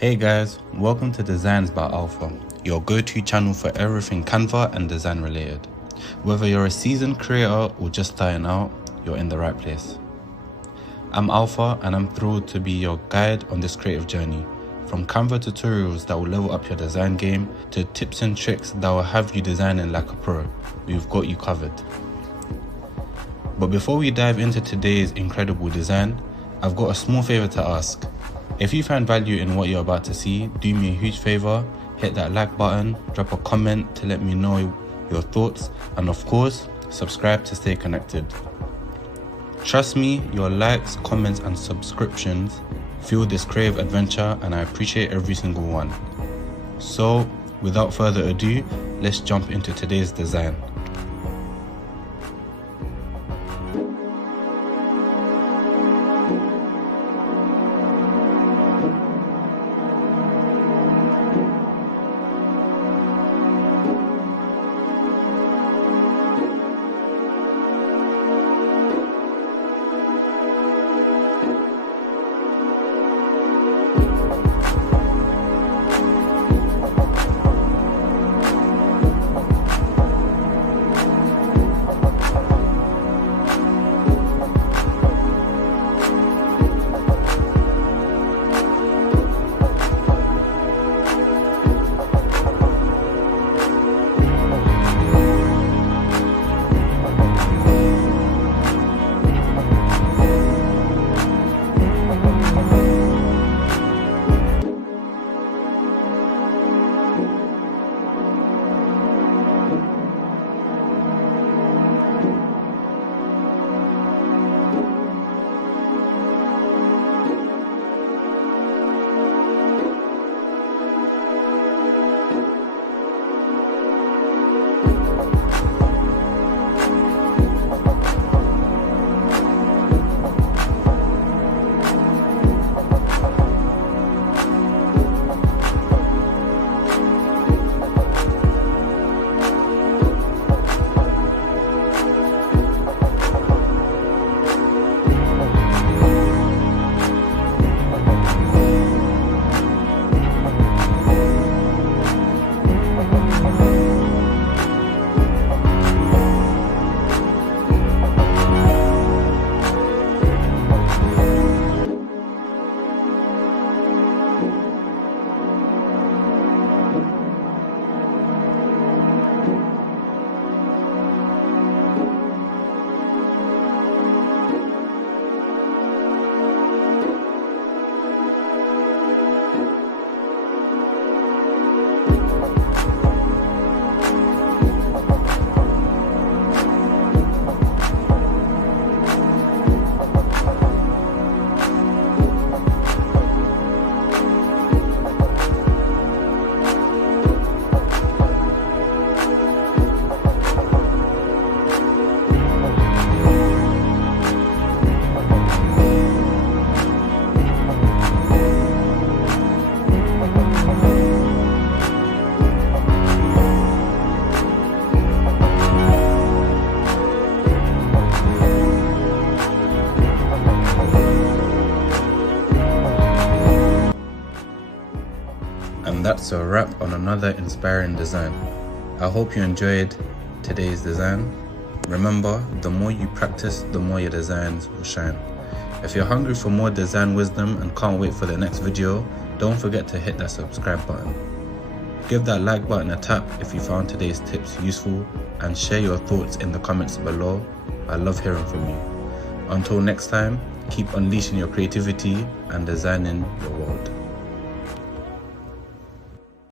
Hey guys, welcome to Designs by Alpha, your go-to channel for everything Canva and design related. Whether you're a seasoned creator or just starting out, you're in the right place. I'm Alpha and I'm thrilled to be your guide on this creative journey. From Canva tutorials that will level up your design game to tips and tricks that will have you designing like a pro, we've got you covered. But before we dive into today's incredible design, I've got a small favor to ask. If you find value in what you're about to see, do me a huge favor, hit that like button, drop a comment to let me know your thoughts, and of course, subscribe to stay connected. Trust me, your likes, comments, and subscriptions fuel this creative adventure, and I appreciate every single one. So, without further ado, let's jump into today's design. And that's a wrap on another inspiring design. I hope you enjoyed today's design. Remember, the more you practice, the more your designs will shine. If you're hungry for more design wisdom and can't wait for the next video, don't forget to hit that subscribe button. Give that like button a tap if you found today's tips useful, and share your thoughts in the comments below. I love hearing from you. Until next time, keep unleashing your creativity and designing your world.